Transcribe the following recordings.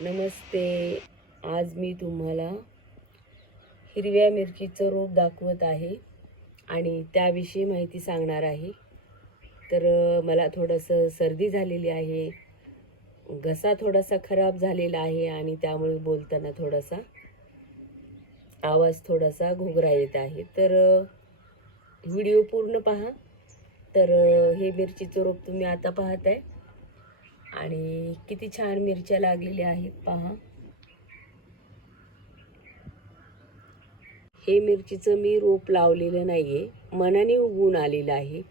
नमस्ते. आज मी तुम्हाला हिरव्या मिरचीचं रोप दाखवत आहे आणि त्याविषयी माहिती सांगणार आहे. तर मला थोडंसं सर्दी झालेली आहे घसा थोडासा खराब झालेला आहे आणि त्यामुळे बोलताना थोडासा आवाज थोडासा घोगरा येत आहे. तर व्हिडिओ पूर्ण पहा. तर हे मिरचीचं रोप तुम्ही आता पाहत आहे आणि किती छान मिरच्या लागलेल्या आहेत पहा. हे मिरचीचं मी रोप लावलेलं नाही आहे मनाने उगवून आलेलं आहे.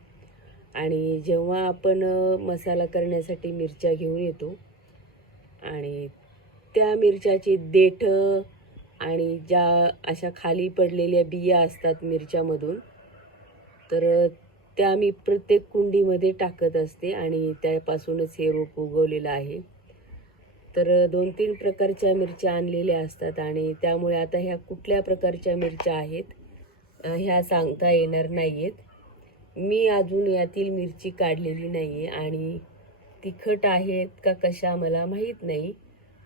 आणि जेव्हा आपण मसाला करण्यासाठी मिरच्या घेऊन येतो आणि त्या मिरच्याची देठ आणि ज्या अशा खाली पडलेल्या बिया असतात मिरच्यामधून तर त्या मी प्रत्येक कुंडीमध्ये टाकत असते आणि त्यापासूनच हे रोप उगवलेलं आहे. तर दोन तीन प्रकारच्या मिरच्या आणलेल्या असतात आणि त्यामुळे आता ह्या कुठल्या प्रकारच्या मिरच्या आहेत ह्या सांगता येणार नाही आहेत मी अजून यातील मिरची काढलेली नाही आहे आणि तिखट आहेत का कशा मला माहीत नाही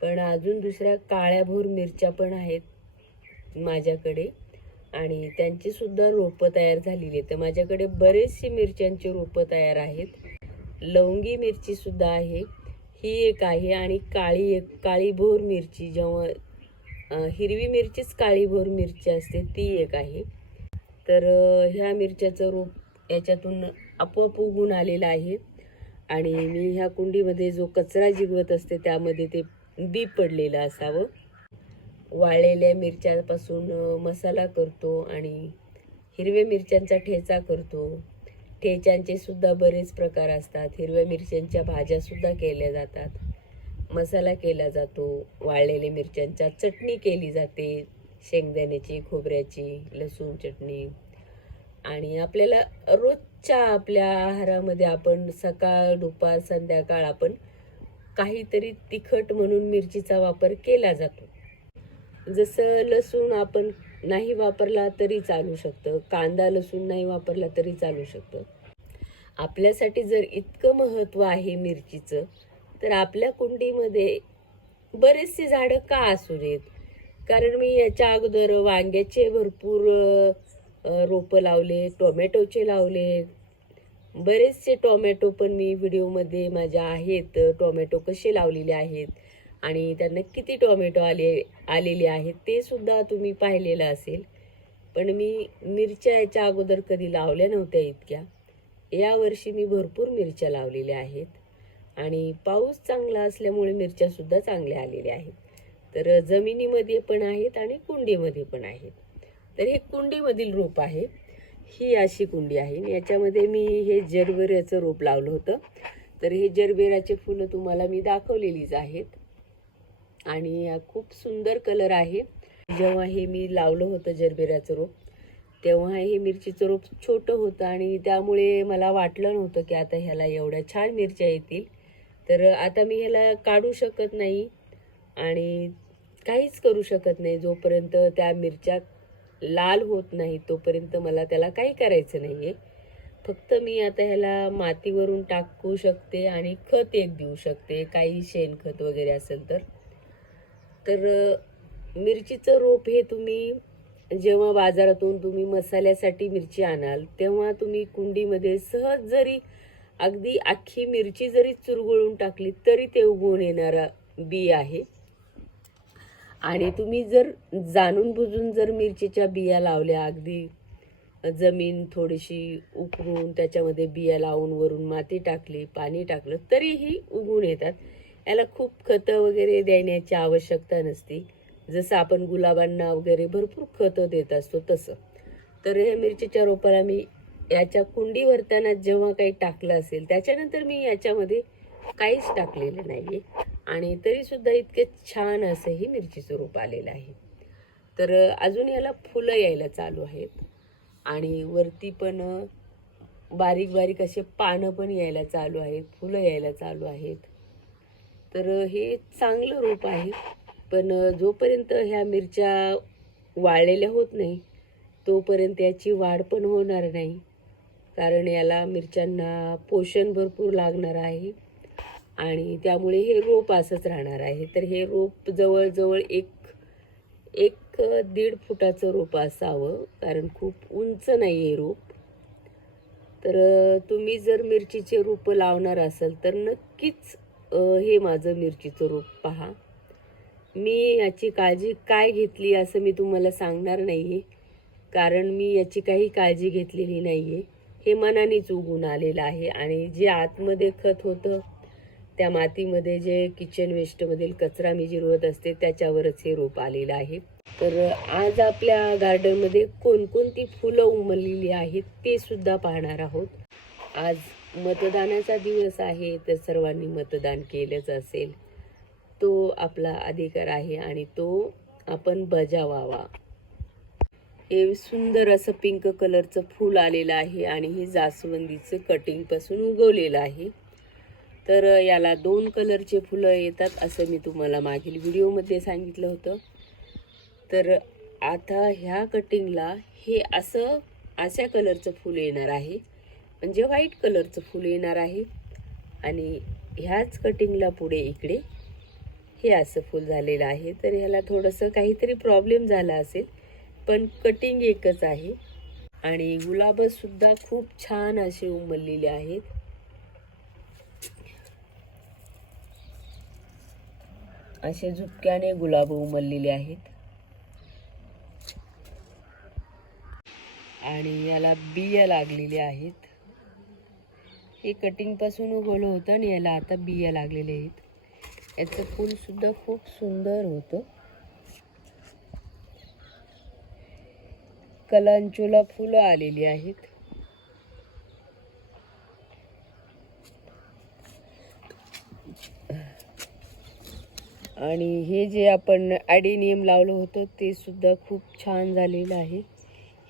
पण अजून दुसऱ्या काळ्याभोर मिरच्या पण आहेत माझ्याकडे. आणि त्यांची सुद्धा रोपं तयार झालेली आहेत. तर माझ्याकडे बरेचशी मिरच्यांची रोपं तयार आहेत. लवंगी मिरची सुद्धा आहे. ही एक आहे आणि काळी एक काळी भोर मिरची जेव्हा हिरवी मिरचीच काळी भोर मिरची असते ती एक आहे. तर ह्या मिरच्याचं रोप याच्यातून आपोआप उगून आलेलं आहे. आणि मी ह्या कुंडीमध्ये जो कचरा जिगवत असते त्यामध्ये ते बी पडलेलं असावं. वाळलेल्या मिरच्यापासून मसाला करतो आणि हिरव्या मिरच्यांचा ठेचा करतो. ठेच्यांचे सुद्धा बरेच प्रकार असतात. हिरव्या मिरच्यांच्या भाज्यासुद्धा केल्या जातात. मसाला केला जातो. वाळलेल्या मिरच्यांच्या चटणी केली जाते. शेंगदाण्याची खोबऱ्याची लसूण चटणी. आणि आपल्याला रोजच्या आपल्या आहारामध्ये आपण सकाळ दुपार संध्याकाळ आपण काहीतरी तिखट म्हणून मिरचीचा वापर केला जातो. जसं लसूण आपण नाही वापरला तरी चालू शकतं. कांदा लसूण नाही वापरला तरी चालू शकतं. आपल्यासाठी जर इतकं महत्त्व आहे मिरचीचं तर आपल्या कुंडीमध्ये बरेचसे झाडं का असू देत? कारण मी याच्या अगोदर वांग्याचे भरपूर रोपं लावले टोमॅटोचे लावले. बरेचसे टोमॅटो पण मी व्हिडिओमध्ये माझ्या आहेत. टोमॅटो कसे लावलेले आहेत? आणि त्यांना किती टोमॅटो आले आलेले आहेत ते सुद्धा तुम्ही पाहिलेलं असेल. पण मी मिरच्या याच्या अगोदर कधी लावल्या नव्हत्या इतक्या. यावर्षी मी भरपूर मिरच्या लावलेल्या आहेत. आणि पाऊस चांगला असल्यामुळे मिरच्यासुद्धा चांगल्या आलेल्या आहेत. तर जमिनीमध्ये पण आहेत आणि कुंडीमध्ये पण आहेत. तर हे कुंडीमधील रोप आहे. ही अशी कुंडी आहे. याच्यामध्ये मी हे जरबेऱ्याचं रोप लावलं होतं. तर हे जरबेराचे फुलं तुम्हाला मी दाखवलेलीच आहेत. आणि खूप सुंदर कलर आहे. जेव्हा हे मी लावलं होतं जरबेराचं रोप तेव्हा हे मिरचीचं रोप छोटं होतं आणि त्यामुळे मला वाटलं नव्हतं की आता ह्याला एवढ्या छान मिरच्या येतील. तर आता मी ह्याला काढू शकत नाही आणि काहीच करू शकत नाही जोपर्यंत त्या मिरच्या लाल होत नाही तोपर्यंत मला त्याला काही करायचं नाही आहे फक्त मी आता ह्याला मातीवरून टाकू शकते आणि खत एक देऊ शकते काही शेणखत वगैरे असेल तर. तर मिरचीचं रोप हे तुम्ही जेव्हा बाजारातून तुम्ही मसाल्यासाठी मिरची आणाल तेव्हा तुम्ही कुंडीमध्ये सहज जरी अगदी अख्खी मिरची जरी चुरगळून टाकली तरी ते उगवून येणारा बी आहे. आणि तुम्ही जर जाणून बुजून जर मिरचीच्या बिया लावल्या अगदी जमीन थोडीशी उकरून त्याच्यामध्ये बिया लावून वरून माती टाकली पाणी टाकलं तरीही उगवून येतात. याला खूप खतं वगैरे देण्याची आवश्यकता नसती. जसं आपण गुलाबांना वगैरे भरपूर खतं देत असतो तसं. तर ह्या मिरचीच्या रोपाला मी याच्या कुंडी त्यांना जेव्हा काही टाकलं असेल त्याच्यानंतर मी याच्यामध्ये काहीच टाकलेलं नाही आहे आणि तरीसुद्धा इतके छान असंही मिरचीचं रोप आलेलं आहे. तर अजून याला फुलं यायला चालू आहेत. आणि वरती पण बारीक बारीक असे पानं पण यायला चालू आहेत फुलं यायला चालू आहेत. तर हे चांगलं रोप आहे. पण जोपर्यंत ह्या मिरच्या वाळलेल्या होत नाही तोपर्यंत याची वाढ पण होणार नाही. कारण याला मिरच्यांना पोषण भरपूर लागणार आहे. आणि त्यामुळे हे रोप असंच राहणार आहे. तर हे रोप जवळजवळ एक एक दीड फुटाचं रोप असावं. कारण खूप उंच नाही आहे रोप. तर तुम्ही जर मिरचीचे रोपं लावणार असाल तर नक्कीच हे माझं मिरचीचं रोप पहा. मी याची काळजी काय घेतली असं मी तुम्हाला सांगणार नाही आहे कारण मी याची काही काळजी घेतलेली नाही आहे हे मनानेच उगून आलेलं आहे आणि जे आतमध्ये खत होतं त्या मातीमध्ये जे किचन वेस्टमधील कचरा मी जिरवत असते त्याच्यावरच हे रोप आलेलं आहे. तर आज आपल्या गार्डनमध्ये कोणकोणती फुलं उमललेली आहेत ते सुद्धा पाहणार आहोत. आज मतदानाचा दिवस आहे तर सर्वांनी मतदान केलंच असेल. तो आपला अधिकार आहे आणि तो आपण बजावावा. हे सुंदर असं पिंक कलरचं फूल आलेलं आहे आणि हे जास्वंदीचं कटिंगपासून उगवलेलं आहे. तर याला दोन कलरचे फुलं येतात असं मी तुम्हाला मागील व्हिडिओमध्ये सांगितलं होतं. तर आता ह्या कटिंगला हे असं अशा कलरचं फूल येणार आहे. म्हणजे व्हाईट कलरचं फूल येणार आहे. आणि ह्याच कटिंगला पुढे इकडे हे असं फूल झालेलं आहे. तर ह्याला थोडंसं काहीतरी प्रॉब्लेम झाला असेल पण कटिंग एकच आहे. आणि गुलाबसुद्धा खूप छान असे उमललेले आहेत. असे झुपक्याने गुलाब उमललेले आहेत. आणि याला बिया लागलेल्या आहेत. हे कटिंगपासून उगवलं होतं आणि याला आता बिया लागलेल्या आहेत. याचं फूलसुद्धा खूप सुंदर होतं. कलांचूला फुलं आलेली आहेत. आणि हे जे आपण ॲडेनियम लावलं होतं ते सुद्धा खूप छान झालेलं आहे.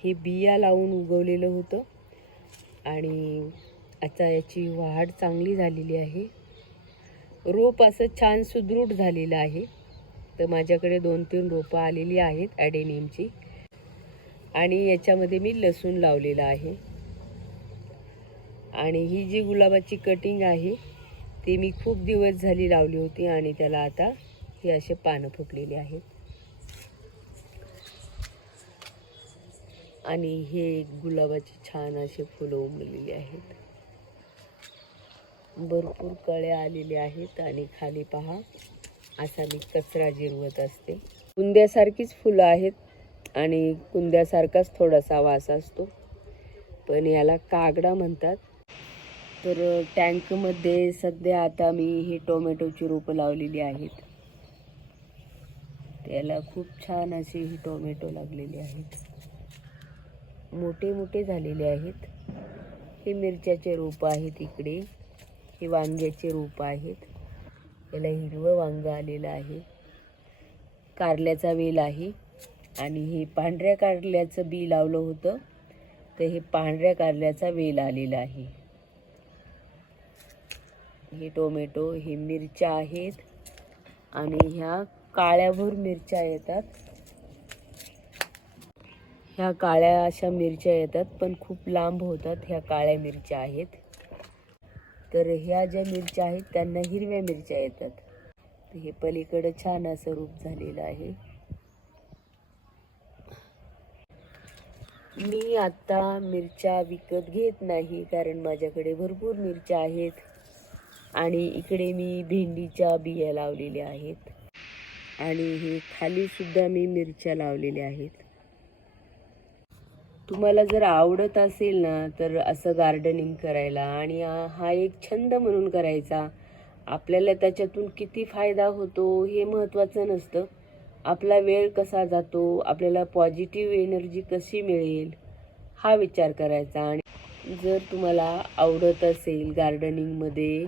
हे बिया लावून उगवलेलं होतं. आणि आता याची वाढ चांगली झालेली आहे. रोप असं छान सुदृढ झालेलं आहे. तर माझ्याकडे दोन तीन रोपं आलेली आहेत ॲडेनियमची. आणि याच्यामध्ये मी लसूण लावलेलं आहे. आणि ही जी गुलाबाची कटिंग आहे ती मी खूप दिवस झाली लावली होती आणि त्याला आता ही असे पानं फुटलेली आहेत. आणि हे गुलाबाची छान असे फुलं उमलेली आहेत. भरपूर कळे आलेले आहेत आणि खाली पहा असा मी कचरा जिरवत असते. कुंद्यासारखीच फुलं आहेत आणि कुंद्यासारखाच थोडासा वास असतो. पण याला कागडा म्हणतात. तर टँकमध्ये सध्या आता मी हे टोमॅटोची रोपं लावलेली आहेत. त्याला खूप छान अशी ही टोमॅटो लागलेले आहेत. मोठे मोठे झालेले आहेत. हे मिरच्याचे रोपं आहेत इकडे. हे वांग्याचे रोप आहेत. याला हिरवं वांग आलेलं आहे. कारल्याचा वेल आहे. आणि हे पांढऱ्या कारल्याचं बी लावलं होतं. तर हे पांढऱ्या कारल्याचा वेल आलेला आहे. हे टोमॅटो हे मिरच्या आहेत. आणि ह्या काळ्याभर मिरच्या येतात. ह्या काळ्या अशा मिरच्या येतात पण खूप लांब होतात ह्या काळ्या मिरच्या आहेत. तर ह्या ज्या मिरच्या आहेत त्यांना हिरव्या मिरच्या येतात. हे पलीकडं छान असं रूप झालेलं आहे. मी आत्ता मिरच्या विकत घेत नाही कारण माझ्याकडे भरपूर मिरच्या आहेत. आणि इकडे मी भेंडीच्या बिया लावलेल्या आहेत. आणि हे खाली सुद्धा मी मिरच्या लावलेल्या आहेत. तुम्हाला जर आवडत असेल ना तर असं गार्डनिंग करायला आणि हा एक छंद म्हणून करायचा आपल्याला त्याच्यातून किती फायदा होतो हे महत्त्वाचं नसतं. आपला वेळ कसा जातो आपल्याला पॉझिटिव्ह एनर्जी कशी मिळेल हा विचार करायचा. आणि जर तुम्हाला आवडत असेल गार्डनिंगमध्ये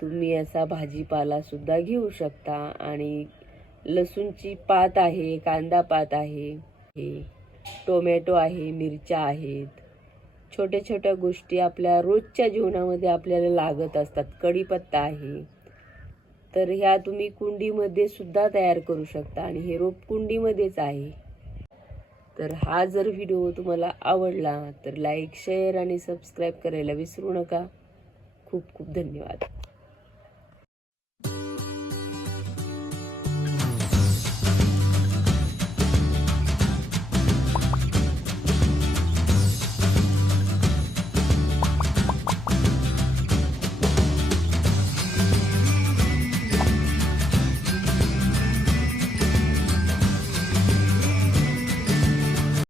तुम्ही असा भाजीपालासुद्धा घेऊ शकता. आणि लसूणची पात आहे कांदा पात आहे हे टोमॅटो आहे मिरच्या आहेत. छोट्या छोट्या गोष्टी आपल्या रोजच्या जीवनामध्ये आपल्याला लागत असतात. कढीपत्ता आहे. तर ह्या तुम्ही कुंडीमध्ये सुद्धा तयार करू शकता आणि हे रोप कुंडीमध्येच आहे. तर हा जर व्हिडिओ तुम्हाला आवडला तर लाईक शेअर आणि सबस्क्राईब करायला विसरू नका. खूप खूप धन्यवाद.